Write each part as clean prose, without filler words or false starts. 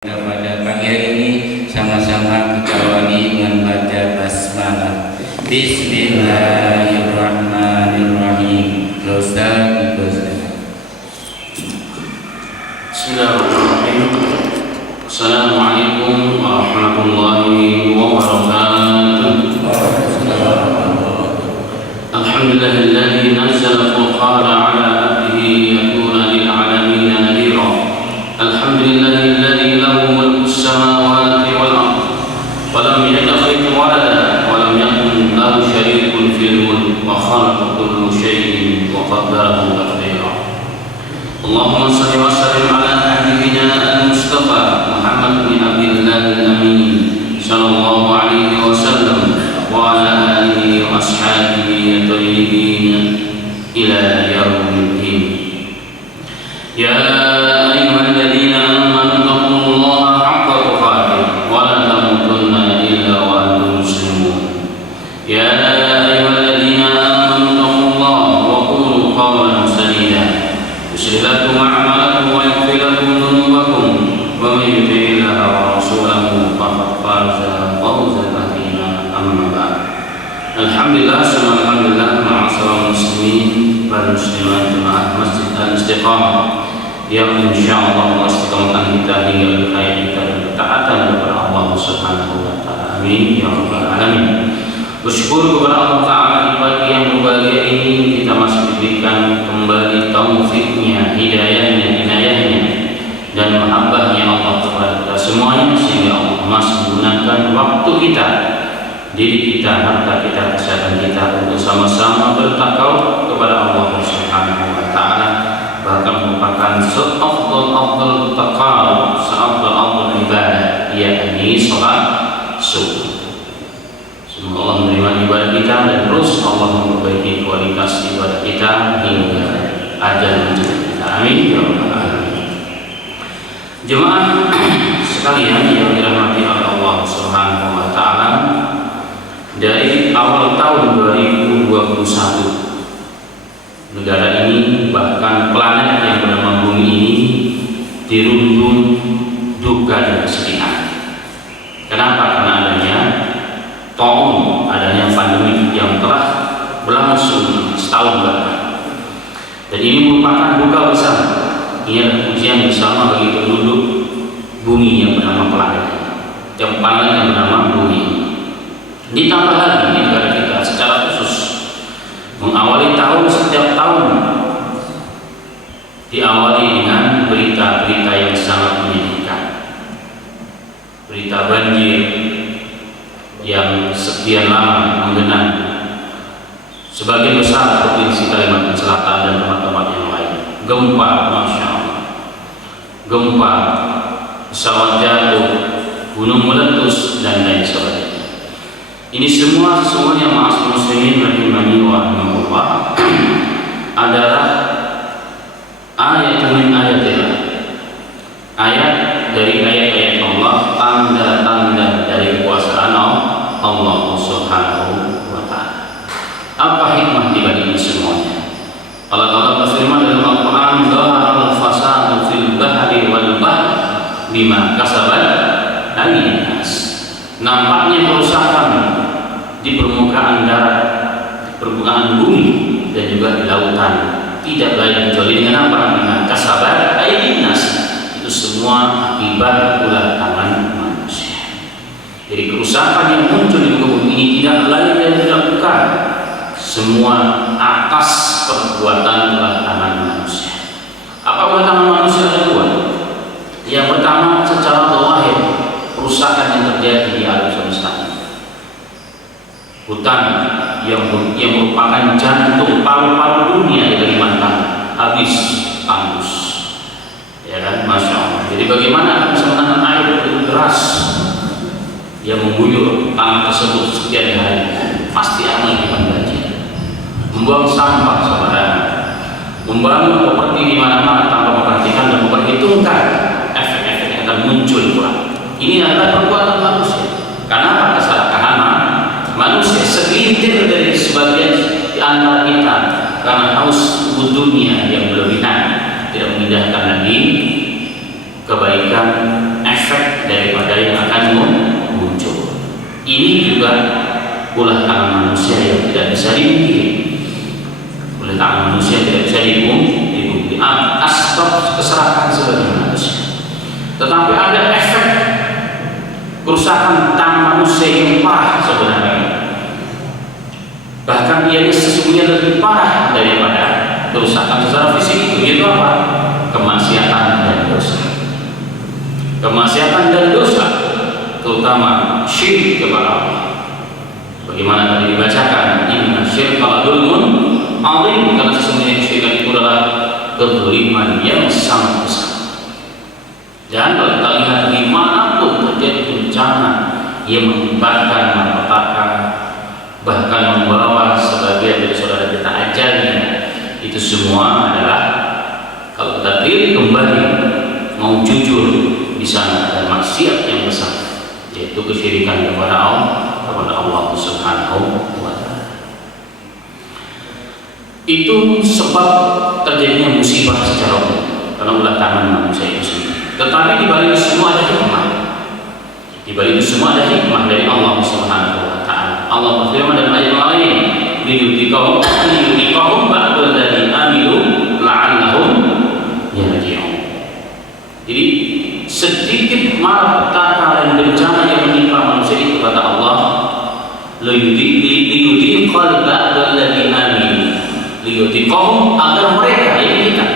Pada pagi hari ini sama-sama kita awali dengan baca basmalah. Bismillahirrahmanirrahim. Ustaz, Bismillahirrahmanirrahim. Assalamualaikum warahmatullahi wabarakatuh. Alhamdulillahilladzi nazzala al-Qur'ana 'ala 'abdihi liyakuna lil 'alamin nadhira. Alhamdulillahilladzi lahu mulku as-samawati wal ardh wa lam yattakhidh walada wa lam yakun lahu sharikun fil mulk wa khalaqa kulla shay'in wa qaddarahu taqdira. Allahumma shalli wa sallim ala habibina al-Mustafa Muhammad bin Abdillah al-Amin sallallahu alaihi wasallam wa ala alihi wa ashabihi at-tayyibin ila yaumil din. Ya ayyuhalladzina amanu taqullaha haqqa tuqatih wa la tamutunna illa wa antum muslimun. Ya ayyuhalladzina amanu taqullaha wa qulu qawlan sadida yuslih lakum a'malakum wa yaghfir lakum dhunubakum wa man yuti'illaha wa rasulahu faqad faza fawzan 'azima. Amma ba'd. Alhamdulillah, alhamdulillah, ma'asyiral muslimin wal muslimat jemaah Masjid Al-Istiqamah yang insyaallah memastikan kita hingga akhir kita dan ketaatan kepada Allah Subhanahu wa taala. Amin ya rabbal alamin. Bersyukur kepada Allah Taala di pagi yang berbahagia ini kita masih diberikan kembali taufiknya, hidayahnya, inayahnya dan mahabbahnya Allah kepada kita semuanya, sehingga Allah masih menggunakan waktu kita, diri kita, harta kita, kesehatan kita untuk sama-sama bertakwa kepada Allah Subhanahu wa taala, bahkan merupakan seafdal taqwa, seafdal ibadah, yakni salat subuh. Semoga Allah menerima ibadah kita dan terus Allah memperbaiki kualitas ibadah kita hingga ajal menjemput kita. Amin ya rabbal alamin. Jemaah sekalian yang dirahmati oleh Allah Subhanahu wa taala, dari awal tahun 2021 negara ini, bahkan planet yang bernama bumi ini dirundung duka dan kesedihan. Kenapa? Karena adanya taun, adanya pandemi yang telah berlangsung setahun bahkan. Dan ini merupakan duka besar. Ini adalah ujian bersama bagi penduduk bumi yang bernama planet, yang planet yang bernama bumi. Ditambah lagi negara kita secara khusus mengawali tahun, setiap tahun diawali dengan berita-berita yang sangat menyedihkan. Berita banjir yang sekian lama menggenang sebagian besar provinsi Kalimantan Selatan dan tempat-tempat yang lain. Gempa, masya Allah, gempa, pesawat jatuh, gunung meletus dan lain sebagainya. Ini semua sesungguhnya ma'asyiral muslimin rahimani wa rahimakumullah adalah ayat min ayatillah, ayat dari ayat-ayat Allah, tanda-tanda dari kekuasaan Allah Subhanahu wa taala. Apa hikmah di balik ini semuanya? Allah Taala berfirman dalam Al-Qur'an, "Dhaharal fasadu fil bahri wal bahri bima kasabat aydin nas." Nampaknya kerusakan di permukaan darat, di permukaan bumi dan juga di lautan tidak lain kecuali dengan apa? Dengan kasabat aydin nas. Itu semua akibat ulah tangan manusia. Jadi kerusakan yang muncul di muka bumi ini tidak lain dan tidak bukan semua atas perbuatan ulah tangan manusia. Apa ulah tangan manusia? Ada dua. Yang pertama, secara zahir, kerusakan yang terjadi di alam semesta. Hutan yang merupakan jantung paru-paru dunia di Kalimantan habis tandus, ya kan, masya Allah. Jadi bagaimana akan bisa menahan air begitu deras yang mengguyur tanah tersebut sekian hari? Pasti akan akibat banjir. Membuang sampah sembarangan, membangun properti di mana-mana tanpa memperhatikan dan memperhitungkan efek-efek yang akan muncul pula. Ini adalah perbuatan manusia. Karena kesalahan manusia segelintir dari sebagian di antara kita karena haus dunia yang berlebihan tidak memindahkan lagi kebaikan, efek ulah tangan manusia yang tidak bisa dipungkiri. Oleh tangan manusia tidak bisa dipungkiri. Asbab keserakan sebagai manusia. Tetapi ada efek kerusakan tangan manusia yang parah sebenarnya. Bahkan ia sesungguhnya lebih parah daripada kerusakan secara fisik itu. Yaitu apa? Kemaksiatan dan dosa. Kemaksiatan dan dosa, terutama syirik kepada Allah. Bagaimana tadi dibacakan, inna syirka la dzulmun adzim, karena sesungguhnya kesyirikan itu adalah kezaliman yang sangat besar. Dan kalau kita lihat dimanapun terjadi bencana yang mengibatkan malapetaka, bahkan membawa sebagian dari saudara kita ajalnya, itu semua adalah kalau kita diri kembali mau jujur di sana ada maksiat yang besar, yaitu kesyirikan kepada Allah Subhanahu wa Ta'ala. Itu sebab terjadinya musibah secara umum karena ulah tangan manusia itu sendiri. Tetapi di balik semua ada hikmah. Di balik semua ada hikmah dari Allah Subhanahu wa Ta'ala. Allah berfirman dalam ayat lain, liyutiqahum ba'dal ladzi amilu la'allahum yarji'un. Jadi sedikit malapetaka dan bencana yang menimpa manusia itu kata Allah, liyutiqal ba'dal ladzi amilu, liyutiqahum, agar mereka kita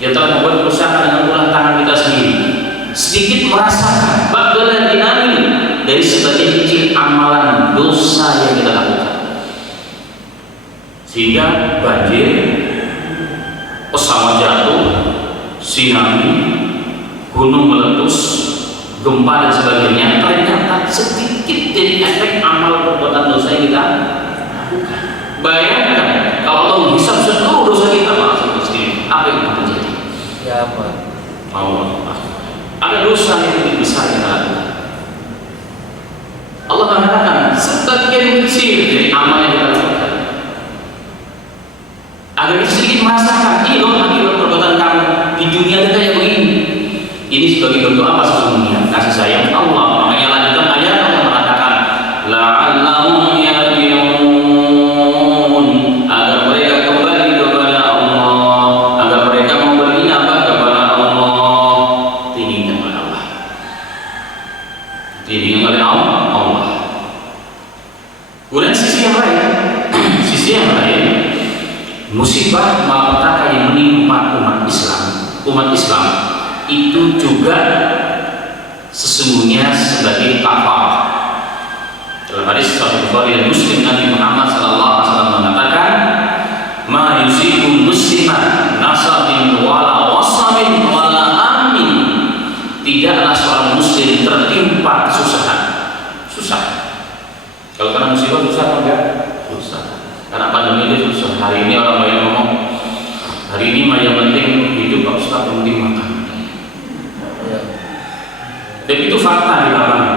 yang telah membuat kerusakan dengan ulah tangan kita sendiri sedikit merasakan ba'dal ladzi amilu, dari sebagian kecil amalan dosa yang kita lakukan, sehingga banjir, pesawat jatuh, tsunami, gunung meletus, gempa dan sebagainya, ternyata sedikit dari efek amal perbuatan dosa yang kita lakukan. Bayangkan kalau Allah menghisap seluruh dosa kita, apa yang akan terjadi? Ya apa? Ada dosa yang lebih besar yang kita lakukan. Allah mengatakan sebagian kecil dari amal yang kita lakukan, agar kita sedikit merasakan ini loh akibat perbuatan kamu di dunia ada kayak begini. Ini sebagai bentuk apa sesungguhnya? Kasih sayang Allah. Makanya lanjutan ayat Allah mengatakan la'allahum yarji'un, agar mereka kembali kepada Allah, agar mereka mau berinabah kepada Allah. Diinginkan oleh Allah. Diinginkan oleh Allah. Kemudian sisi yang lain, musibah malapetaka yang menimpa umat Islam itu juga sesungguhnya sebagai kafarah. Dalam hadis Sahih Bukhari dan Muslim, Nabi Muhammad SAW mengatakan, "Ma yusibu musliman nasabin wala wasabin wala amin." Tidaklah seorang muslim tertimpa kesusahan. Susah. Kalau karena musibah susah atau enggak? Susah. Karena pandemi itu susah. Hari ini orang banyak ngomong, hari ini mah yang penting hidup, Pak Ustaz, yang penting makan. Dan itu fakta di lapangan.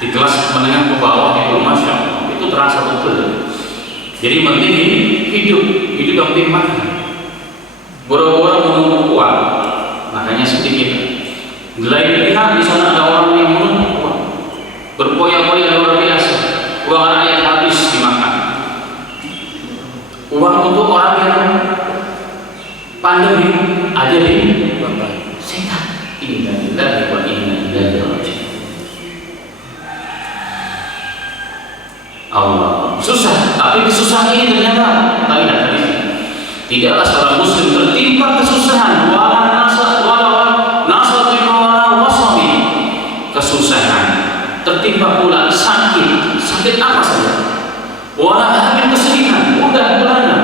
Di kelas menengah ke bawah itu, masya Allah, itu terasa betul. Jadi penting hidup yang penting makan. Boro-boro menunggu uang, makanya sedikit. Di lain pihak di sana ada orang yang menunggu uang, berpoya-poya luar biasa. Uang rakyat habis dimakan. Uang untuk orang yang pandemi aja sehat. Inna lillahi wa inna ilaihi raji'un. Allah susah, tapi kesusahan ini ternyata kita lihat tadi, tidaklah seorang muslim tertimpa kesusahan wala nasab kesusahan, tertimpa pula sakit apa saja, wala hamil kesedihan, mudah-mudahan.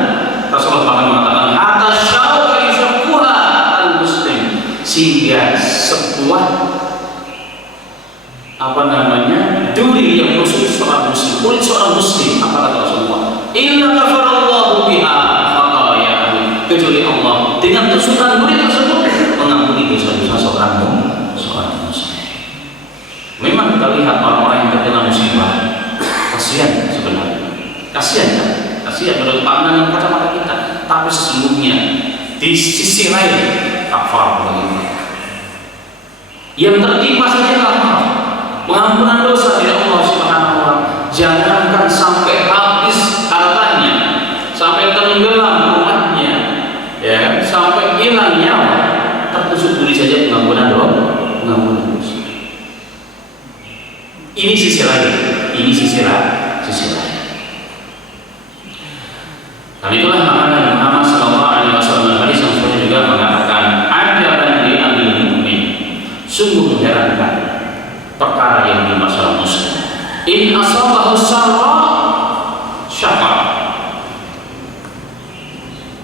Rasulullah bahkan mengatakan hatta syauka yushaquha al-muslim, sehingga sebuah duri yang menusuk seorang muslim, kulit seorang muslim, apa kata Rasulullah, illa kafarallahu biha khataayahu, kecuali Allah dengan tusukan duri tersebut mengampuni dosa-dosa seorang muslim. Memang kita lihat orang-orang yang terkena musibah, kasihan sebenarnya, kasihan menurut pandangan kacamata kita, tapi sesungguhnya di sisi lain kafar bagi mereka. Yang tertimpa saja kafar, pengampunan dosa dari Allah Subhanahu wa Ta'ala. Jangan Ini sisi lain, ini sisi lain. Dan itulah makanya Muhammad SAW hadis yang sebelumnya juga mengatakan ajaran di ambil mukmin sungguh mengherankan perkara yang di masalah muslim. In asabahu sarra syakar.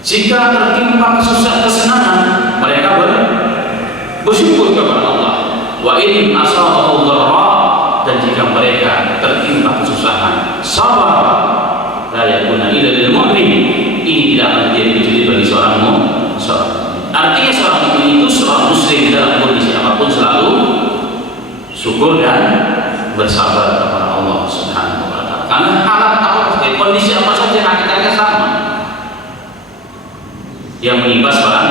Jika tertimpa kesenangan, mereka bersyukur kepada Allah. Wa in asabahu dharra, dan jika mereka tertimpa kesusahan, sabar. La yakuna illa lil mu'min. Ini tidak akan menjadi kecuali bagi seorang mukmin. Artinya seorang mukmin itu seorang muslim dalam kondisi apapun selalu syukur dan bersabar kepada Allah Subhanahu wa taala. Karena alat apa saja, kondisi apa saja hakikatnya sama. Yang menimpa seorang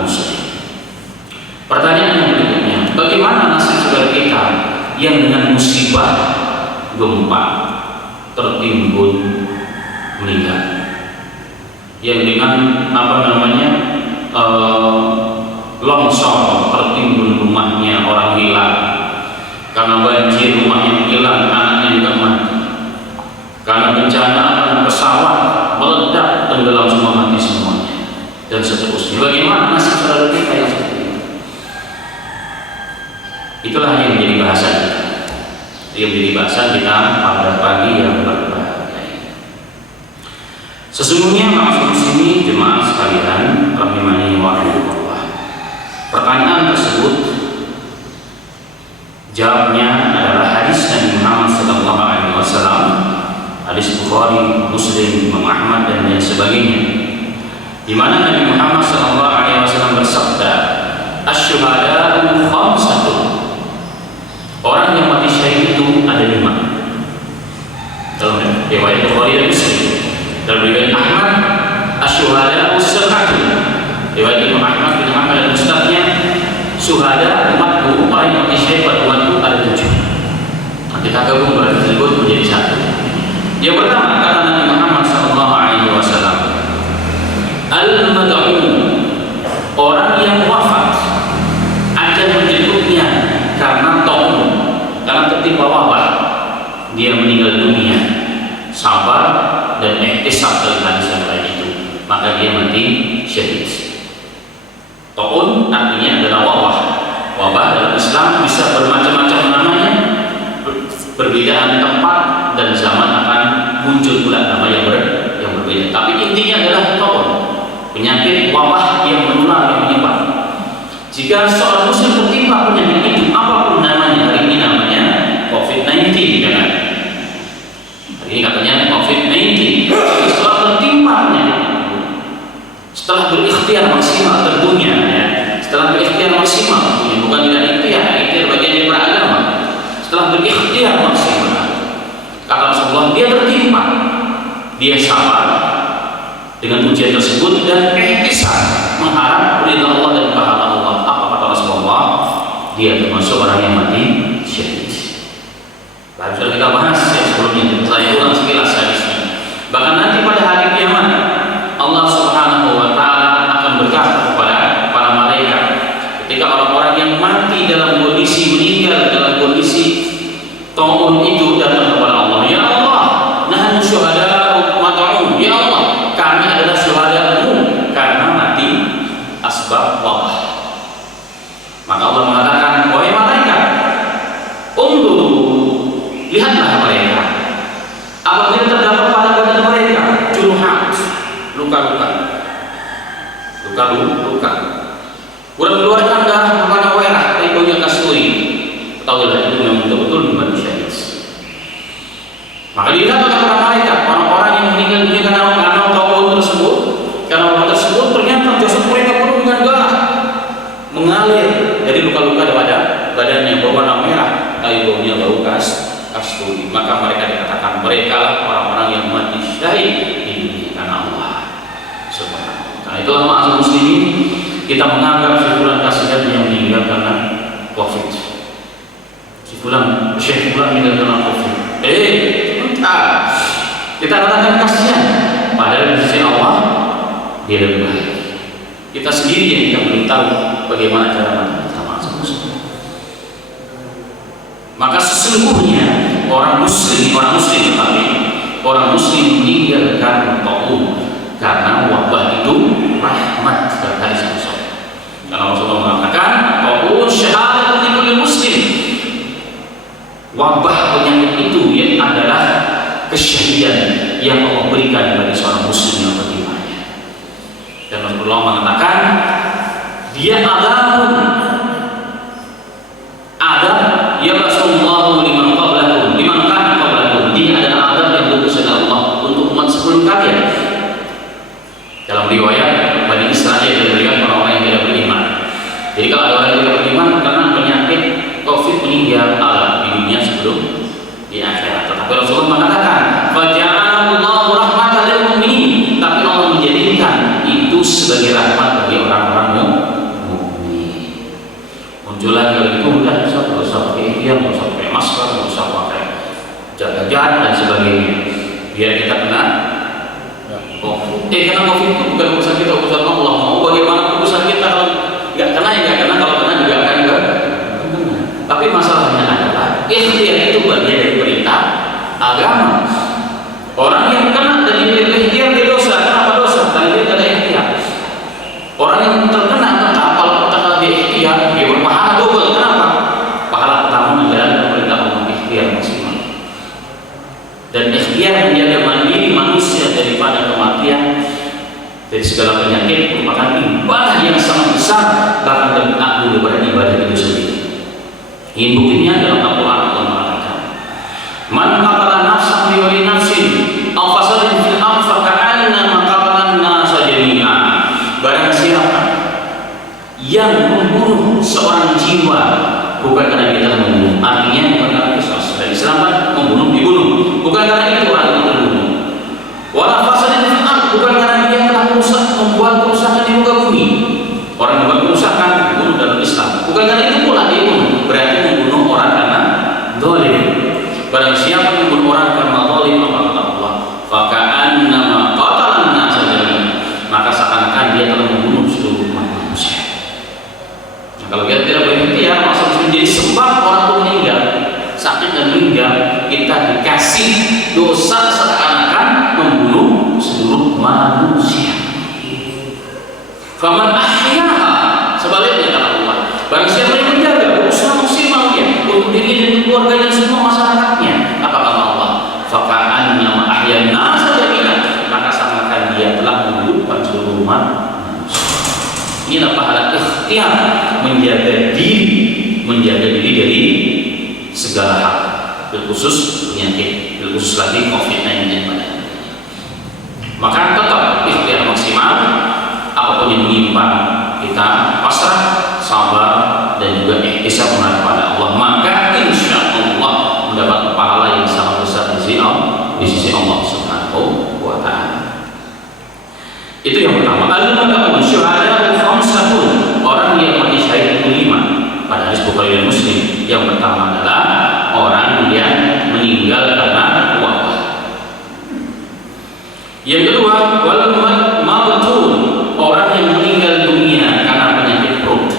muslim. Pertanyaan yang berikutnya, bagaimana nasib saudara kita yang dengan musibah gempa tertimbun meninggal, yang dengan longsor tertimbun rumahnya, orang hilang karena banjir, rumahnya hilang, anaknya juga mati karena bencana pesawat meledak, tenggelam semua, mati semuanya, dan seterusnya. Bagaimana nasib saudara kita yang seperti itu? Itulah yang menjadi bahasan kita. Yang menjadi bahasan kita pada pagi yang berbahagia. Sesungguhnya maksud muslimin jemaah sekalian rahimani wa rahimakumullah, pertanyaan tersebut jawabnya adalah hadis Nabi Muhammad SAW, hadis Bukhari, Muslim, Imam Ahmad dan lain sebagainya, di mana Nabi Muhammad SAW bersabda, asyhada'u khamsatun, orang yang mati syahid itu ada 5. Dalam riwayat Bukhari dan Muslim. Dalam riwayat Ahmad, asyhada'u sab'atun. Riwayat Imam Ahmad bin Hanbal dan Ustadznya, syuhada umatku, orang yang mati syahid pada umatku ada 7. Nah, kita gabung berarti tersebut menjadi 1. Yang pertama kata Nabi Muhammad SAW, al-mad'un, orang yang wafat ada menjemputnya karena taun, karena tertimpa wabah, dia meninggal dunia, sabar dan ihtisab dari hadis yang lain itu, maka dia mati syahid. Taun artinya adalah wabah. Wabah dalam Islam bisa bermacam-macam namanya, perbedaan tempat dan zaman akan muncul pula nama yang berbeda. Tapi intinya adalah taun, penyakit wabah yang menular, yang menyebar. Jika seorang muslim tertimpa penyakit itu, apapun namanya, hari ini namanya COVID-19, jangan. Hari ini katanya COVID-19. Setelah tertimpa penyakit itu, setelah berikhtiar maksimal tentunya, ya, setelah berikhtiar maksimal, bukan tidak ikhtiar bagian dari beragama. Setelah berikhtiar maksimal, kata Rasulullah, dia tertimpa, dia sabar dengan ujian tersebut dan ihtisab, mengharap ridha Allah dan pahala Allah. Apa kata Rasulullah? Dia termasuk orang yang mati syahid. Lalu sudah kita bahas ya sebelumnya, saya ulang sekilas hadisnya. Bahkan nanti pada hari kiamat Allah Subhanahu wa taala akan berkata kepada para malaikat, ketika orang-orang yang mati dalam kondisi meninggal dalam kondisi taun itu datang kepada Allah, ya Allah, nahnu syuhada'u mat'un, ya Allah, kami adalah syuhada'mu karena mati asbab wabah. Maka Allah mengatakan, wahai malaikat, lihatlah mereka, apabila terdapat pada badan mereka juruhat, luka-luka, keluarkan darah kepada werah, ekonya kasturi, ketahuilah itu yang betul-betul mati syahid. Maka dilihat oleh para malaikat, orang-orang yang meninggal dunia karena taun tersebut, karena wabah tersebut, ternyata jasad mereka penuh dengan darah mengalir dari luka-luka pada badannya berwarna merah, tapi baunya bau kasturi. Maka mereka dikatakan mereka lah orang-orang yang mati syahid di dunia karena Allah Subhanahu. Karena itulah ma'asyiral muslimin, kita menganggap si fulan kasihan yang meninggal karena COVID, si fulan syekh fulan meninggal karena COVID. Kita katakan kasihan, padahal di sisi Allah dia lebih baik. Kita sendiri yang kita beritahu bagaimana cara mati. Maka sesungguhnya sesungguhnya orang muslim meninggal karena taun, karena wabah itu rahmat dan hadis Rasul. Karena Rasulullah mengatakan taun syahadat likulli muslim. Wabah penyakit itu yang adalah kesyahidan yang Allah berikan bagi seorang muslim yang berimannya. Dan Rasulullah mengatakan dia adab ya Rasulullah liman qablakum, liman kana qablakum. Dia adalah adab yang diutus oleh Allah untuk umat sebelum kalian. Dalam riwayat Bani Israil diberikan orang-orang yang tidak beriman. Jadi kalau ada orang yang tidak beriman karena penyakit COVID meninggal di dunia sebelum di akhirat. Tetapi Rasulullah mengatakan, "Faja'alallahu rahmatan lil mu'minin." Tapi Allah menjadikan itu sebagai rahmat bagi orang-orang mukmin. Muncul lagi itu udah bisa pakai ikhtiar, nggak usah pakai masker, nggak usah pakai jaga jarak dan sebagainya. Biar kita kena COVID. Karena COVID itu bukan urusan kita, urusan Allah. Mau bagaimana urusan kita, kalau nggak kena ya nggak kena, kalau kena juga akan nggak kena. Tapi masalahnya adalah ikhtiar itu bagian dari perintah agama. Orang yang kena dari ikhtiar dia dosa. Kenapa dosa? Karena dia tidak ada ikhtiar. Orang yang terkena kalau terkena di ikhtiar dia berpahala double. Kenapa? Pahala pertama menjalankan perintah Allah, ikhtiar maksimal. Dan ikhtiar menjaga mandiri manusia daripada kematian, dari segala penyakit, merupakan ibadah yang sangat besar, bahkan lebih agung daripada ibadah itu sendiri. Ini buktinya dalam Al-Quran Allah mengatakan, "Man qatala nafsan bi ghairi nafsin aw fasadin fil ardh fa ka'annama qatala an-nasa jami'an." Barang siapa yang membunuh seorang jiwa bukan karena dia telah membunuh, artinya bukan karena kisos. Dan Islam kan membunuh dibunuh, bukan karena itu orang itu terbunuh. Wala fasadin fil ardh, bukan karena dia telah membuat kerusakan di muka bumi. Orang yang membuat kerusakan dibunuh dalam Islam, bukan karena itu pula dia bunuh. Berarti membunuh orang karena zalim. Barang siapa membunuh orang karena zalim, apa kata Allah? Faka'annama qatalan nasa jami'an. Maka seakan-akan dia telah membunuh seluruh umat manusia. Nah, kalau kita tidak berikhtiar, masa menjadi sebab orang itu meninggal, sakit dan meninggal, kita dikasih dosa seakan-akan membunuh seluruh manusia. Faman ahyaha, sebaliknya kata Allah, barang siapa yang menjaga, berusaha maksimal dia untuk diri dan keluarga dan semua masyarakatnya, apa kata Allah? Faka'annama ahyan nasa jami'an, maka samakan dia telah menghidupkan seluruh umat manusia. Inilah pahala ikhtiar menjaga diri dari segala hal, terkhusus penyakit, terkhusus lagi COVID-19 pada. Maka tetap ikhtiar maksimal. Apapun yang menimpa kita pasrah, sabar, dan juga ihtisab kepada Allah, maka insya Allah mendapat pahala yang sangat besar di sisi Allah Subhanahu wa Ta'ala. Itu yang pertama. Al-Mu'tamun syuhada khamsatun, orang yang mati syahid itu 5 pada hadis Bukhari dan Muslim. Yang pertama adalah orang yang meninggal karena wabah. Yang kedua, wal mautun, orang yang meninggal dunia karena penyakit perut.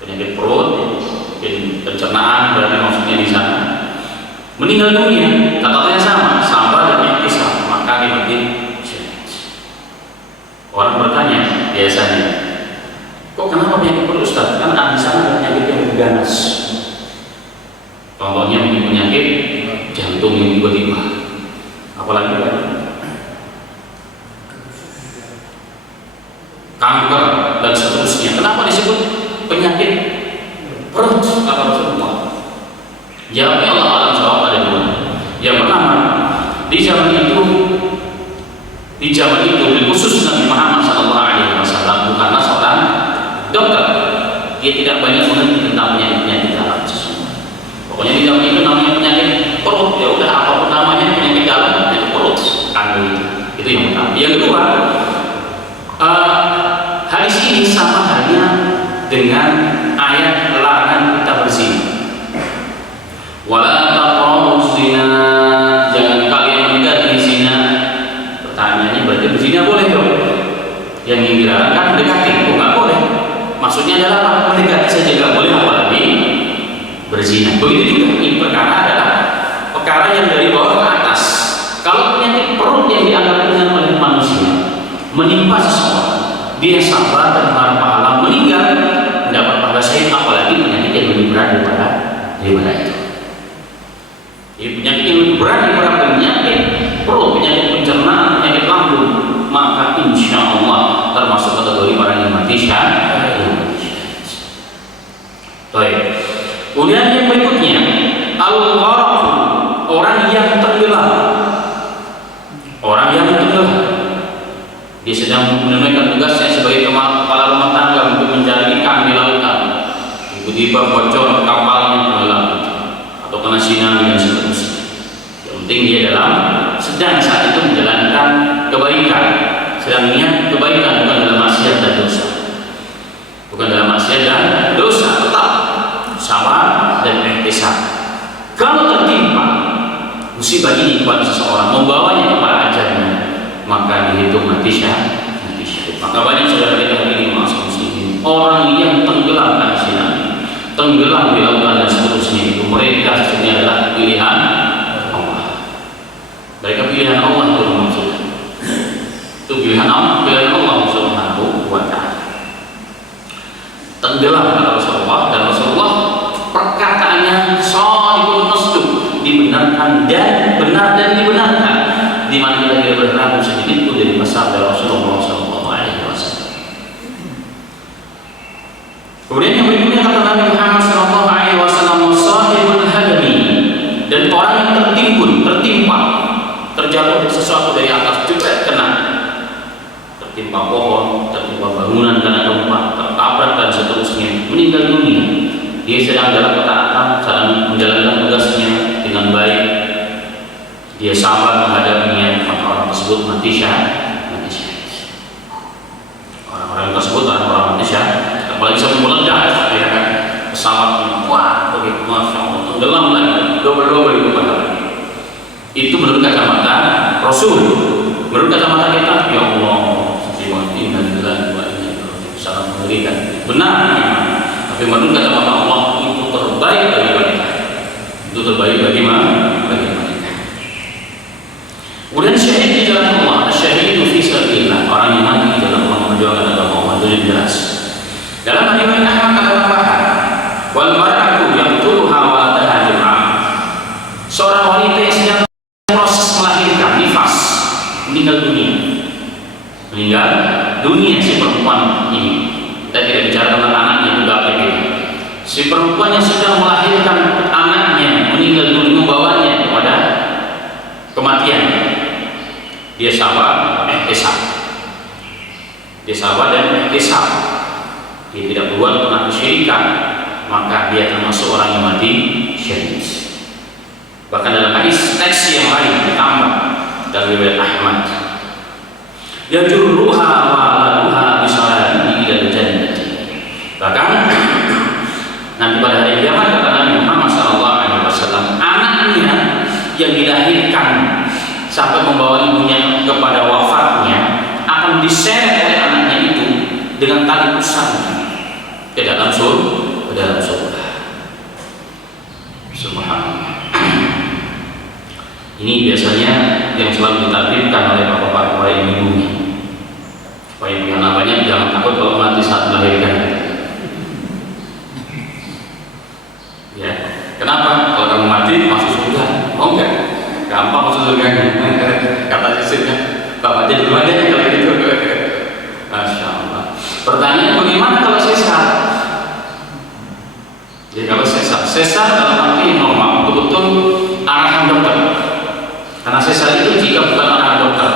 Penyakit perut, pencernaan berarti maksudnya di sana. Meninggal dunia, catatan sama, sabar dan ihtisab, maka dibagi syahid. Orang bertanya biasanya, kok kenapa penyakit perut Ustaz? Kan di sana ada penyakit yang ganas. Contohnya mungkin penyakit jantung yang tiba-tiba, apalagi kanker dan seterusnya. Kenapa disebut penyakit perut kata Rasulullah? Jawabnya Allah alam jawab ada 2. Yang pertama, di zaman itu khusus Nabi Muhammad SAW bukanlah seorang dokter. Dia tidak banyak mengerti tentang penyakit dalam sesungguhnya. Pokoknya di zaman itu namanya penyakit perut, ya udah apapun namanya penyakit dalam, penyakit perut, itu yang pertama. Yang kedua, hadis ini sama halnya dengan ayat larangan kita berzina. Wala taqrabuz zina, jangan kalian mendekati zina. Pertanyaannya berarti berzina boleh dong? Yang dilarang kan mendekati, nggak boleh. Maksudnya adalah mendekati saja nggak boleh, apalagi berzina. berzina. Begitu juga ini perkara adalah perkara yang dari bawah ke atas. Kalau penyakit perut yang dianggap ringan oleh manusia menimpa seseorang, dia sabar dan berharap pahala, meninggal mendapat pahala syahid, apalagi penyakit yang lebih berat daripada itu. Jadi penyakit yang lebih berat daripada penyakit perut, penyakit pencernaan, penyakit lambung, maka insya Allah termasuk kategori orang yang mati syahid. Baik. Kemudian yang berikutnya, al-gharq, orang yang tenggelam. Orang yang tenggelam, dia sedang menunaikan tugasnya sebagai kepala rumah tangga untuk mencari ikan di lautan. Tiba-tiba bocor kapalnya tenggelam atau kena tsunami dan seterusnya. Yang penting dia sedang saat itu menjalankan kebaikan, sedang niat kebaikan, bukan dalam maksiat dan dosa. Bukan dalam maksiat dan dosa, tetap sabar dan ihtisab. Kalau tertimpa musibah ini kepada seseorang, membawanya kepada ajalnya, maka dihitung mati syahid. Maka banyak saudara kita hari ini muslimin, orang yang tenggelam karena tsunami, tenggelam di lautan dan seterusnya, itu mereka sesungguhnya adalah pilihan Allah. Mereka pilihan Allah itu maksudnya. Itu pilihan Allah Subhanahu wa ta'ala. Tenggelam kata Rasulullah, dan Rasulullah perkataannya shadiqun masduq, dibenarkan dan benar dan dibenarkan, di mana kita tidak berlaku sedikit pun dari sabda Rasulullah SAW. Kemudian yang berikutnya kata Nabi Muhammad SAW, sahibul hadami, dan orang yang tertimpa, terjatuh sesuatu dari atas, juga kena, tertimpa pohon, tertimpa bangunan karena gempa, tertabrak dan seterusnya, meninggal dunia. Dia sedang dalam ketaatan, sedang menjalankan tugasnya dengan baik, dia sabar menghadapinya, maka orang tersebut mati syahid. Orang-orang tersebut orang-orang mati syahid, apalagi sampai meledak, ya kan, pesawatnya, wah, begitu, masya Allah, tenggelam lagi, double itu pahala. Itu menurut kacamata Rasul. Menurut kacamata kita, ya Allah, sangat mengerikan. Benar, tapi menurut kacamata Allah itu terbaik bagi mereka. Itu terbaik bagi mereka. Kemudian syahid di jalan Allah, syahid fi sabilillah, orang yang mati di jalan Allah, memperjuangkan agama Allah, itu jelas. Dalam hadis Ahmad kata Bapak, wal mar'atu yaqtuluha waladaha jum'ah. Seorang wanita yang sedang proses melahirkan, nifas, meninggal dunia si perempuan ini. Kita tidak bicara tentang anaknya, itu gak berbeda. Si perempuan yang sedang melahirkan anaknya meninggal dunia, membawanya kepada kematian, dia sabar, ihtisab. Dia sabar dan ihtisab. Dia tidak berbuat pernah kesyirikan, maka dia termasuk orang yang mati syahid. Bahkan dalam hadis teks yang lain ditambah dari riwayat Ahmad, yajurruha wa laduha bisalatihi ila jannati. Bahkan nanti pada hari kiamat kata Nabi Muhammad SAW, anaknya yang dilahirkan sampai membawa ibunya kepada wafatnya akan diseret oleh anaknya itu dengan tali pusarnya ke dalam surga. Subhanallah. Ini biasanya yang selalu ditakdirkan oleh bapak-bapak para ibu-ibunya, supaya punya namanya jangan takut kalau mati saat melahirkan. Ya, kenapa? Kalau kamu mati masuk surga, mau enggak? Gampang masuk surga. Kata istrinya, bapak jadi duluan aja kalau gitu. Masya Allah. Pertanyaan, bagaimana kalau sesar? Jadi kalau sesar dalam arti normal, betul-betul arahan dokter. Karena sesar itu jika bukan arahan dokter,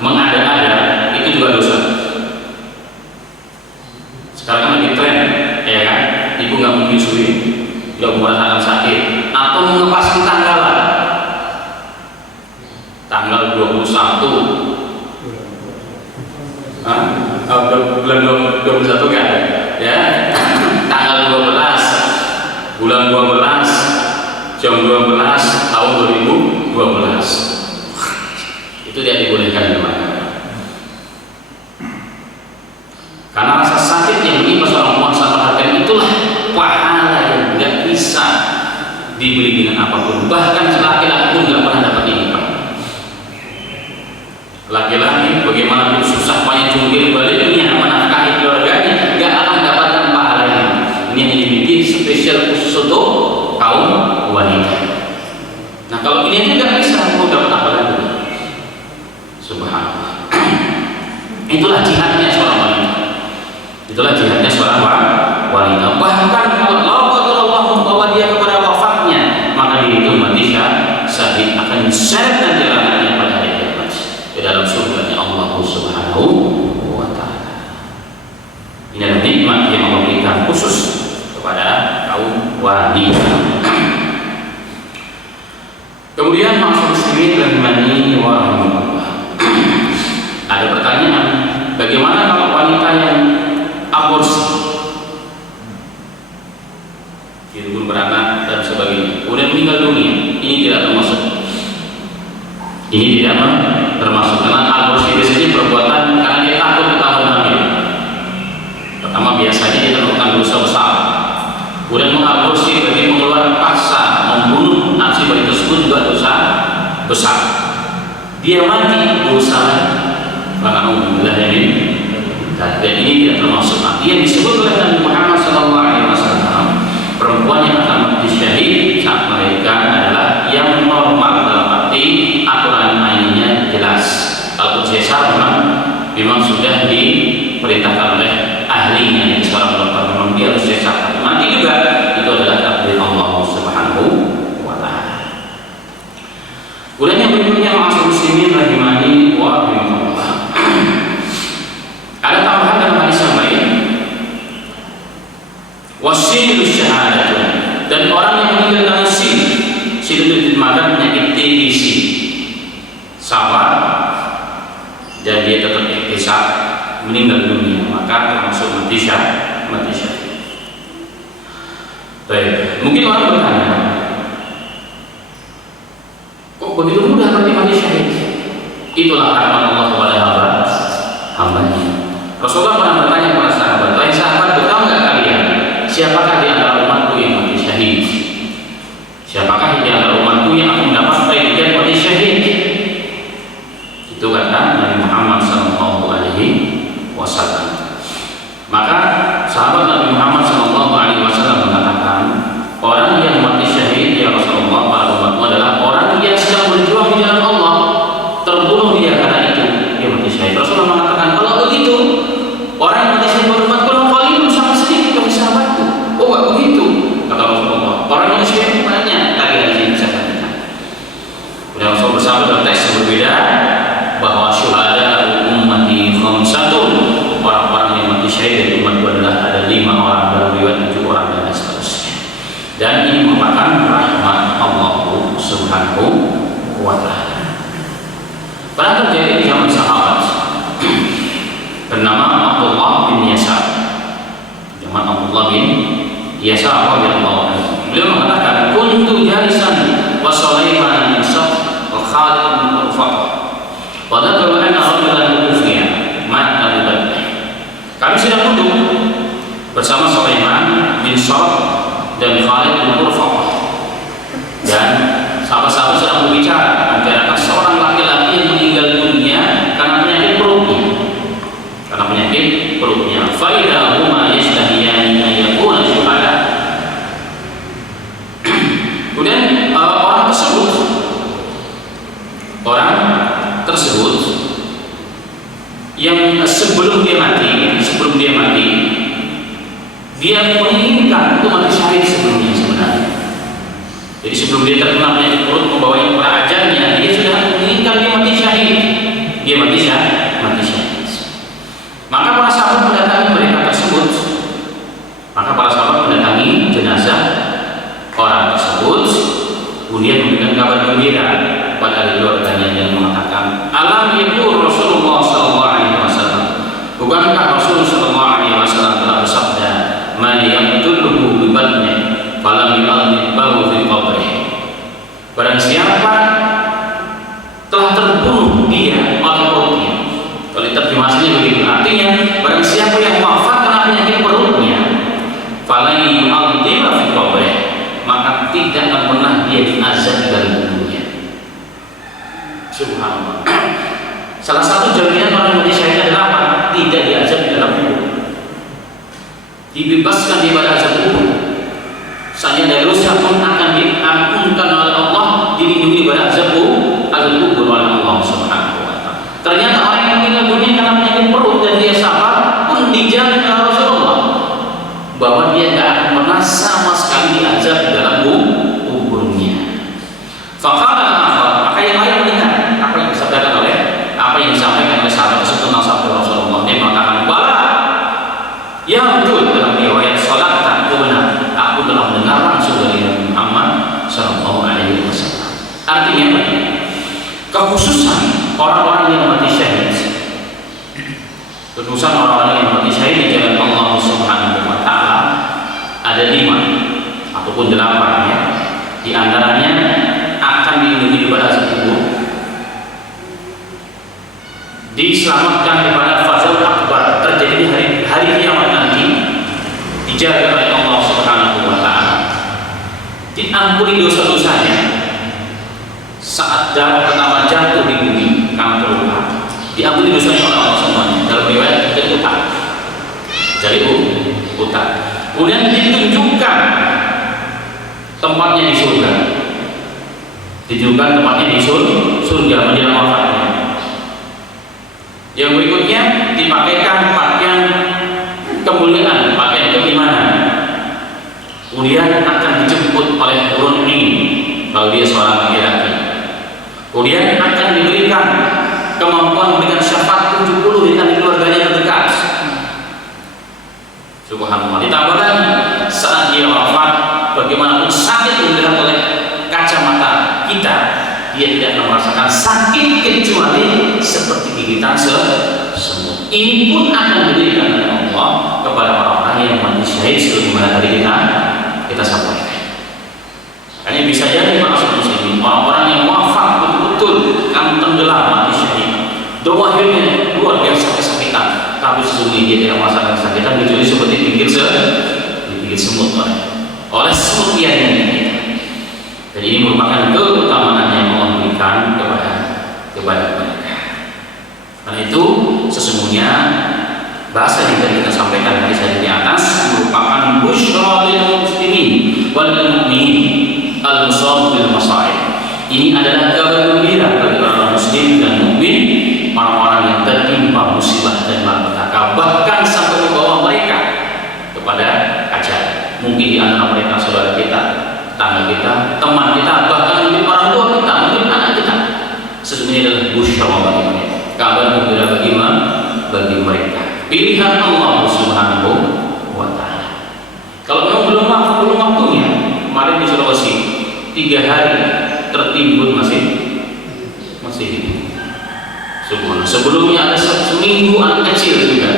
mengada-ada, itu juga dosa. Sekarang kan lagi tren, ya kan? Ibu nggak menyusui, nggak merasakan sakit, atau mengepas tanggalan. Tanggal 21 bulan 21 kan? Ya, tanggal 12 bulan 12 jam 12 tahun 2012 itu dia dibolehkan dimana? Karena rasa sakit yang menimpa seorang perempuan saat melahirkan itulah pahala yang nggak bisa dibeli dengan apapun. Bahkan laki-laki pun nggak pernah dapat ini, Pak. Laki-laki bagaimanapun susah payah jungkir baliknya menafkahi keluarganya, nggak akan mendapatkan pahala ini. Ini yang dibikin spesial khusus untuk kaum wanita. Nah kalau ini aja nggak bisa, mau dapat apa lagi? Subhanallah. Itulah jihadnya seorang wanita. Itulah jihadnya seorang wanita. Bahkan kalau Allah membawa dia kepada wafatnya, maka dia itu mati syahid, akan diseret nanti anaknya pada hari kiamat di dalam surga Allah Subhanahu wa Ta'ala. Ini adalah nikmat yang Allah berikan khusus kepada kaum wanita. Kemudian maksud muslimin rahimani wa rahimakumullah. Ada pertanyaan, bagaimana kalau wanita yang aborsi, diburu beranak dan sebagainya, kemudian meninggal dunia? Ini tidak termasuk. Ini tidak termasuk karena aborsi biasanya perbuatan karena dia takut ketahuan hamil. Pertama biasanya dia melakukan dosa besar. Kemudian mengaborsi berarti mengeluarkan paksa, membunuh nafsi bayi tersebut juga dosa besar. Dia mati dosa lagi. Maka alhamdulillah ini. Dan ini tidak termasuk. Yang disebut oleh Nabi Muhammad SAW, perempuan yang akan mati syahid saat melahirkan adalah yang normal, dalam arti aturan mainnya jelas. Kalau sesar memang sudah diperintahkan oleh ahlinya, yang seorang dokter, memang dia harus sesar. Mati juga itu adalah takdir Allah Subhanahu wa Ta'ala. Kemudian yang berikutnya, ma'asyiral muslimin rahimani wa rahimakumullah. Ada tambahan dalam hadis yang lain, wasil syahadatun, dan orang yang meninggal karena sin itu diterjemahkan penyakit TBC, sabar dan dia tetap ihtisab, meninggal dunia, maka termasuk mati syahid. Baik, mungkin orang bertanya, kok begitu mudah mati syahid? Itulah rahmat Allah kepada hamba-Nya. Rasulullah pernah bertanya kepada sahabat, "Wahai sahabat, tahu nggak kalian siapakah di antara umatku yang mati syahid? Siapakah di antara umatku yang akan mendapat predikat mati syahid?" Itu kata Nabi Muhammad SAW. Maka sahabat Nabi Muhammad SAW mengatakan, orang yang mati syahid ya Rasulullah, para umatmu adalah orang yang sedang berjuang di jalan Allah, terbunuh dia karena itu dia mati syahid. Rasulullah mengatakan, kalau begitu orang yang mati syahid berumatku itu sama sedikit bagi sahabatku. Oh enggak begitu, kata Rasulullah. Orang yang mati syahid banyak, tadi dari sini bisa katakan. Kemudian Rasul bersabda dalam teks yang berbeda bahwa syuhada ummati khamsatun, orang-orang yang mati syahid dari umatku adalah ada 5 orang, dalam riwayat 7 orang dan seterusnya. Dan ini merupakan rahmat Allah Subhanahu wa Ta'ala. Pernah terjadi di zaman sahabat bernama Abdullah bin Yasar. Zaman Abdullah bin Yasar radhiyallahu anhu. Beliau mengatakan, "Kuntu jalisan wa Sulaiman bin Sa'd wa Khalid bin Urfaqah. Wa dzakara anna rajulan ufiya mata bi badri." Kami sedang duduk bersama Sulaiman bin Sa'd dan Khalid bin Urfaqah. Dan sahabat-sahabat sedang berbicara membicarakan seorang laki-laki yang meninggal dunia karena penyakit perutnya. Faida huma yashtahiyani an yakuna syuhada. Kemudian orang tersebut yang sebelum dia mati dia menginginkan untuk mati syahid sebelumnya sebenarnya. Jadi sebelum dia terkena penyakit perut membawa yang pada ajalnya, dia sudah menginginkan dia mati syahid. Maka para sahabat mendatangi jenazah orang tersebut, kemudian memberikan kabar gembira pada keluarganya yang mengatakan, "Alam yaqul Rasulullah SAW, bukankah Rasulullah SAW telah bersabda, man yaqtuluhu bi badni falam yu'adhibhu fi qabrih." Barang siapa telah terbunuh dia oleh perutnya. Kalau terjemahnya begitu, artinya barang siapa yang wafat karena penyakit perutnya, falam yu'adhibhu fi qabrih, maka tidak akan pernah dia diazab di dalam kuburnya. Subhanallah. Salah satu jaminan orang yang mati syahid adalah apa? Tidak diazab di dalam kubur, dibebaskan daripada azab kubur. Saja dari dosa pun akan diampunkan oleh Allah, dilindungi dari azab kubur oleh Allah Subhanahu wa taala. Ternyata orang yang meninggal dunia karena penyakit perut dan dia sabar pun dijamin oleh Rasulullah bahwa dia tidak akan pernah sama sekali diazab di dalam kuburnya. Maka yang lain mendengar apa yang disampaikan oleh sahabat tersebut tentang sabda Rasulullah. Dia mengatakan, "Bala, ya betul dalam riwayat salat tak benar. Aku telah mendengar langsung dari Nabi Muhammad Sallallahu Alaihi Wasallam." Artinya apa? Kekhususan orang-orang yang mati syahid, kekhususan orang-orang yang mati syahid di jalan Allah Subhanahu Wa Taala ada 5 ataupun 8 ya. Di antaranya akan dilindungi daripada azab kubur, diselamatkan daripada fazal akbar terjadi di hari kiamat nanti, dijaga oleh Allah Subhanahu Wa Taala, diampuni dosa-dosanya saat darah pertama jatuh di bumi karena terluka, diampuni dosanya oleh Allah semuanya. Dalam riwayat dari utang. Kemudian ditunjukkan tempatnya di surga, surga menjelang wafatnya. Yang berikutnya dipakaikan pakaian kemuliaan, pakaian keimanan. Kemudian akan dijemput oleh hurun ini kalau dia seorang laki-laki. Kemudian akan diberikan kemampuan memberikan syafaat 70 di antara keluarganya terdekat. Subhanallah. Ditambah lagi saat dia wafat, bagaimanapun sakit yang dilihat oleh kacamata kita, dia tidak akan merasakan sakit kecuali seperti gigitan semut. Ini pun akan diberikan oleh Allah kepada orang-orang yang mati syahid sebagaimana tadi kita sampaikan. Hanya bisa jadi maksud muslimin, orang-orang yang wafat betul-betul kan tenggelam mati syahid, doahirnya luar biasa kesakitan, tapi sesungguhnya dia tidak merasakan kesakitan kecuali seperti digigit semut oleh semut yang kita. Dan ini merupakan keutamaan yang Allah berikan kepada mereka. Karena itu sesungguhnya bahasa yang tadi kita sampaikan tadi saja di atas merupakan busyra lil muslimin wal mu'minin al-musab bil masaib. Ini adalah kabar gembira bagi orang muslim dan mukmin, orang-orang yang tertimpa musibah dan malapetaka, bahkan sampai membawa mereka kepada ajal. Mungkin di antara mereka saudara kita, tetangga kita, teman kita, bahkan mungkin orang tua kita, mungkin anak kita. Sesungguhnya adalah busyra bagi mereka, kabar gembira bagi mereka. Pilihan Allah Subhanahu wa Ta'ala. Kalau memang belum waktunya, kemarin di Sulawesi 3 hari tertimbun masih hidup. Sebelumnya ada seminggu anak kecil juga.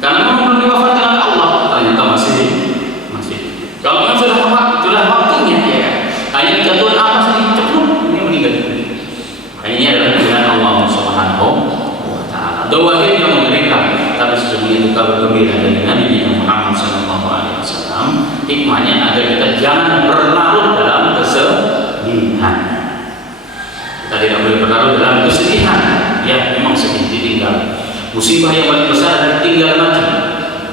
Karena memang belum diwafatkan oleh Allah, ternyata masih hidup. Kalau memang sudah waktunya ya kan. Hanya jatuh apa saja ceplok ini meninggal. Ini adalah pilihan Allah Subhanahu wa Ta'ala. Doa yang mengerikan, tapi sesungguhnya itu kabar gembira dari Nabi Muhammad Sallallahu Alaihi Wasallam. Hikmahnya agar kita jangan berlarut dalam kesedihan. Kita tidak boleh berlarut dalam kesedihan. Ya, memang sedih ditinggal. Musibah yang paling besar adalah tinggal mati.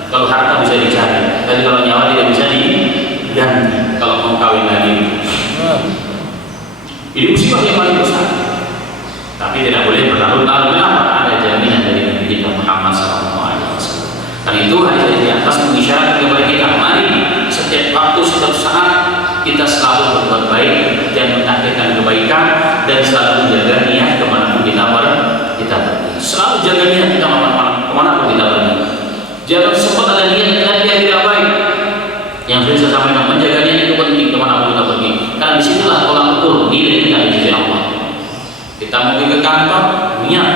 Kalau harta bisa dicari, tapi kalau nyawa tidak bisa diganti. Kalau mau kawin lagi, ini musibah yang paling besar. Tapi tidak boleh berlarut-larut. Kenapa? Ada jaminan dari Nabi kita Muhammad SAW. Karena itu hadis di atas mengisyaratkan kepada kita, mari setiap waktu, setiap saat kita selalu berbuat baik dan menakdirkan kebaikan dan selalu menjaga niat kemanapun kita pergi. Selalu jaga niat kita kemanapun kita pergi. Jangan sempat ada niat yang tidak baik. Yang saya sampaikan, menjaga niat itu penting kemanapun kita pergi. Karena disitulah tolak ukur nilai kita di sisi Allah. Kita mau ke kantor, niat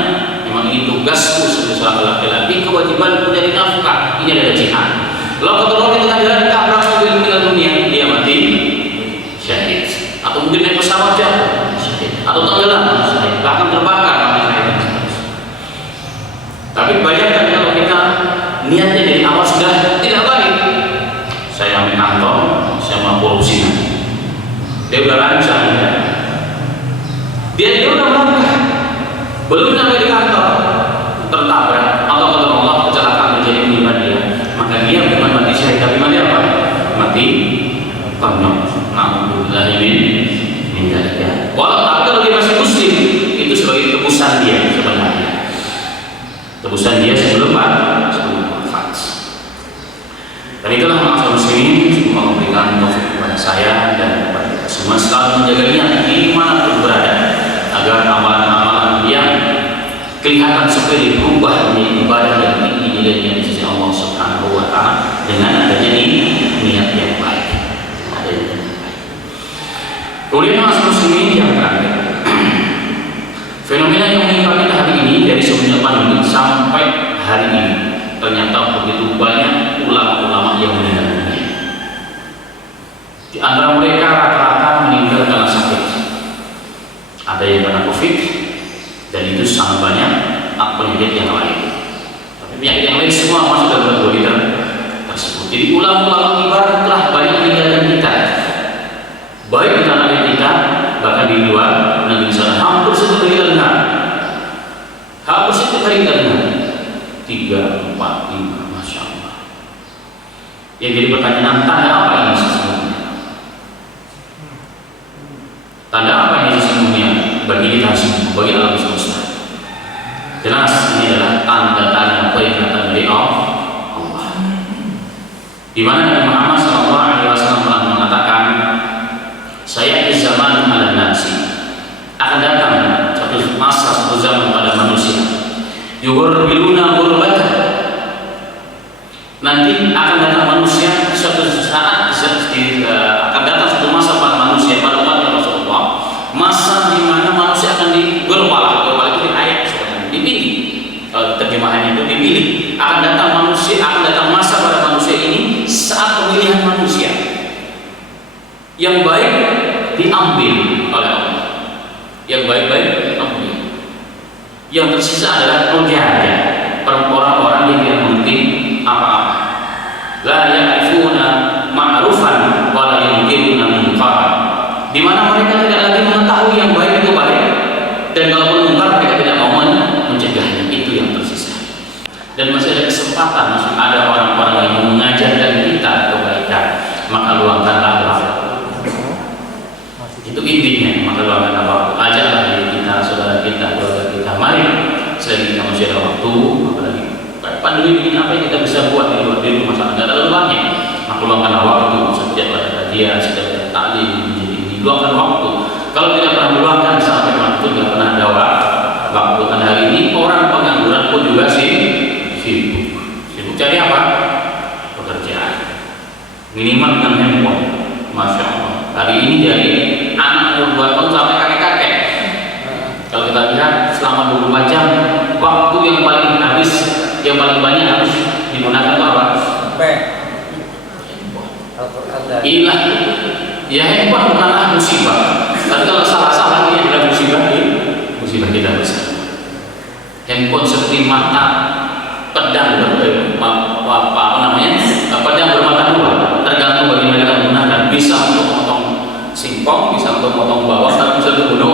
memang ini tugasku sebagai seorang laki-laki, kewajiban menjadi nafkah. Ini adalah jihad. Kalau kebetulan di tengah jalan tabrak mobil meninggal dunia, dia mati syahid. Atau mungkin naik pesawat jatuh syahid. Atau tenggelam syahid. Bahkan terbakar mati syahid. Tapi bayangkan kalau kita niatnya dari awal sudah tidak baik. Saya ambil kantor, saya mau korupsi nanti. dia udah rancang ya. Dia udah melangkah, belum sampai di kantor tertabrak atau kalau Allah kecelakaan menjadi menimpa dia, maka dia bukan mati syahid tapi mati apa? Mati konyol. Na'udzubillah min dzalika. Kalau dia masih muslim, itu sebagai tebusan dia sebenarnya. Tebusan dia sebelum wafat. Dan itulah maksud muslimin, semoga memberikan taufik kepada saya dan kepada kita semua selalu menjaga niat dimanapun berada, agar amalan-amalan yang kelihatan sepele berubah menjadi ibadah yang tinggi nilainya di sisi Allah Subhanahu wa Ta'ala dengan adanya niat yang baik. Kemudian maksud muslimin yang terakhir, fenomena yang menimpa kita hari ini dari semenjak pandemi sampai hari ini, ternyata begitu banyak ulama-ulama yang meninggal dunia. Di antara mereka rata-rata meninggal karena sakit. Ada yang karena COVID, dan itu sangat banyak penyakit yang lain. Tapi penyakit yang lain semua masuk dalam kategori tersebut. Jadi ulama-ulama ibarat telah banyak meninggalkan kita, baik di tanah air kita, bahkan di luar negeri sana. Hampir setiap hari kita dengar, hampir setiap hari kita dengar 3, 4, 5, Masya Allah. Yang jadi pertanyaan, tanda apa ini sesungguhnya? Tanda apa ini sesungguhnya bagi kita semua, bagi alam semesta? Jelas ini adalah tanda-tanda peringatan dari Allah. Di mana Nabi Muhammad SAW telah mengatakan, saya di zaman al-nasi akan datang satu masa, satu zaman pada manusia, yughurbiluna ghurbatan. Nanti akan datang manusia suatu saat, akan datang satu masa pada manusia, pada umatnya Rasulullah, masa di mana manusia akan digerbalah. Gerbalah itu ayat sebenarnya dipilih, terjemahannya itu dipilih. Akan datang manusia, akan datang masa pada manusia ini saat pemilihan manusia yang baik diambil oleh Allah, yang baik-baik diambil, yang tersisa adalah rojanya, orang-orang yang tidak mengerti apa-apa. La ya'rifuna ma'rufan wa la yunqiruna munkar. Di mana mereka tidak lagi mengetahui yang baik itu baik, dan kalaupun munkar mereka tidak mau mencegahnya. Itu yang tersisa. Dan masih ada kesempatan, masih ada orang-orang yang mengajarkan kita kebaikan, maka luangkanlah waktu. Itu intinya, maka luangkanlah waktu. Ajarlah diri kita, saudara kita, keluarga kita. Mari, selagi kita masih ada waktu, apalagi pandemi ini, apa yang kita bisa buat di luar diri rumah sana, tidak terlalu banyak. Maka luangkanlah waktu. Setiap ada kajian, setiap ada taklim, luangkan waktu. Kalau tidak pernah meluangkan sampai waktu, tidak pernah ada waktu. Dan hari ini orang pengangguran pun juga sibuk cari apa? Pekerjaan. Minimal dengan handphone. Masya Allah. Hari ini dari anak umur 2 tahun sampai kakek-kakek. Kalau kita lihat selama 24 jam, waktu yang paling habis, yang paling banyak harus digunakan apa? Ilah. Ya, handphone bukanlah musibah. Tapi kalau salah-salah ini adalah musibah kita bersama. Handphone seperti mata pedang pedang bermata dua, tergantung bagaimana kita menggunakan. Bisa untuk potong singkong, bisa untuk potong bawang, tapi bisa untuk bunuh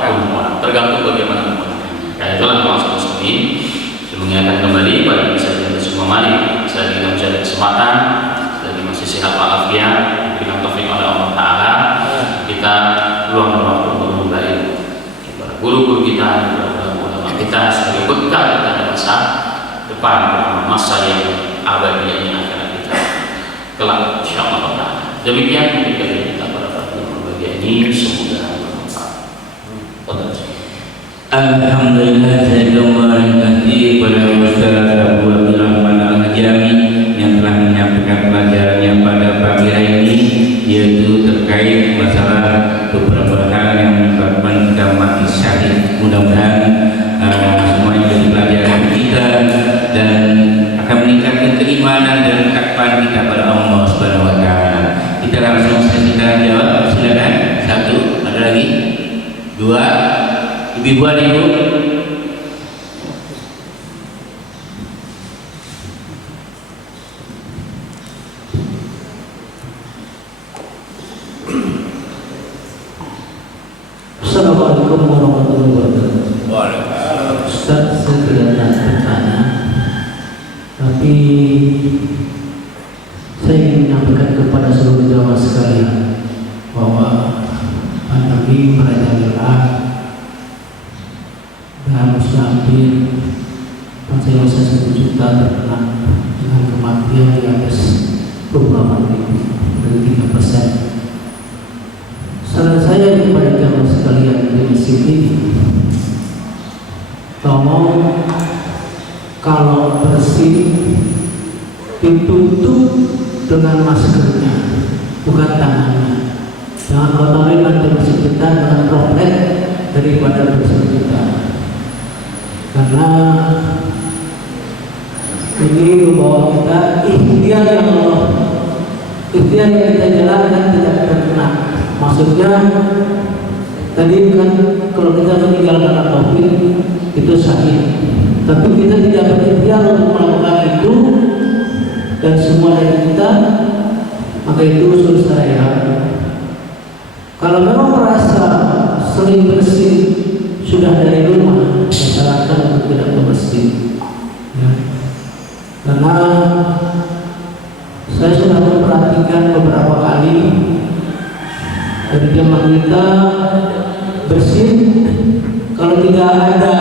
orang. Tergantung bagaimana menggunakannya. Karena itulah maksud ini mengingatkan kembali pada bisa kita semua, mari selagi kita masih ada kesempatan, selagi masih sehat walafiat, diberikan taufik oleh Allah Ta'ala, kita luangkan waktu untuk mengembali kepada guru-guru kita, kepada ulama kita, sebagai bekal kita pada masa depan, masa yang abadi yang akhirat kita kelak insyaallah Ta'ala. Demikian mungkin kita pada pembagian ini, semoga bermanfaat. Alhamdulillah, saya terima kasih kepada Ustaz Abu Abdurrahman Al-Hajami yang telah menyampaikan pelajarannya pada pagi hari ini, yaitu terkait masalah beberapa hal yang menyebabkan kita mati syahid. Mudah-mudahan semuanya menjadi pelajaran kita dan akan meningkatkan keimanan dan ketakwaan kita pada Allah Subhanahu wa Ta'ala. Kita langsung saja jawab, silakan. 1, ada lagi? 2, Ibu ada ibu? Assalamualaikum warahmatullahi wabarakatuh. Ustaz, saya tidak bertanya, tapi saya ingin menyampaikan kepada seluruh jamaah sekalian bahwa Nabi merajalela dan Musyafirin percaya 1 juta terkena dengan kematian di atas 24.000 dari 3%. Saran saya kepada jamaah sekalian di masjid ini, tolong kalau bersih ditutup dengan maskernya, bukan tangannya. Jangan kotorin nanti masjid kita dengan droplet daripada bersih kita. Karena ini membawa kita ikhtiar yang Allah, ikhtiar yang kita jalankan tidak terkena. Maksudnya tadi kan kalau kita meninggalkan COVID itu sakit, tapi kita tidak berikhtiar untuk melakukan itu dan semua dari kita, maka itu usul saya. Kalau memang merasa sering bersih sudah dari rumah, saya sarankan untuk tidak ke masjid, ya. Karena saya sudah memperhatikan beberapa kali dari jemaah kita bersih, kalau tidak ada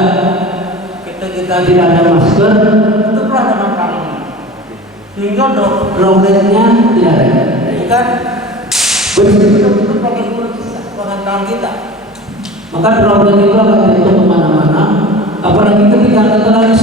kita tidak ada masker, itu pernah ada makan, sehingga dropletnya tidak ada, kan? Bersih itu pakai mulut kita, pakai tangan kita, maka droplet itu akan jatuh kemana-mana. Apalagi ketika kita lagi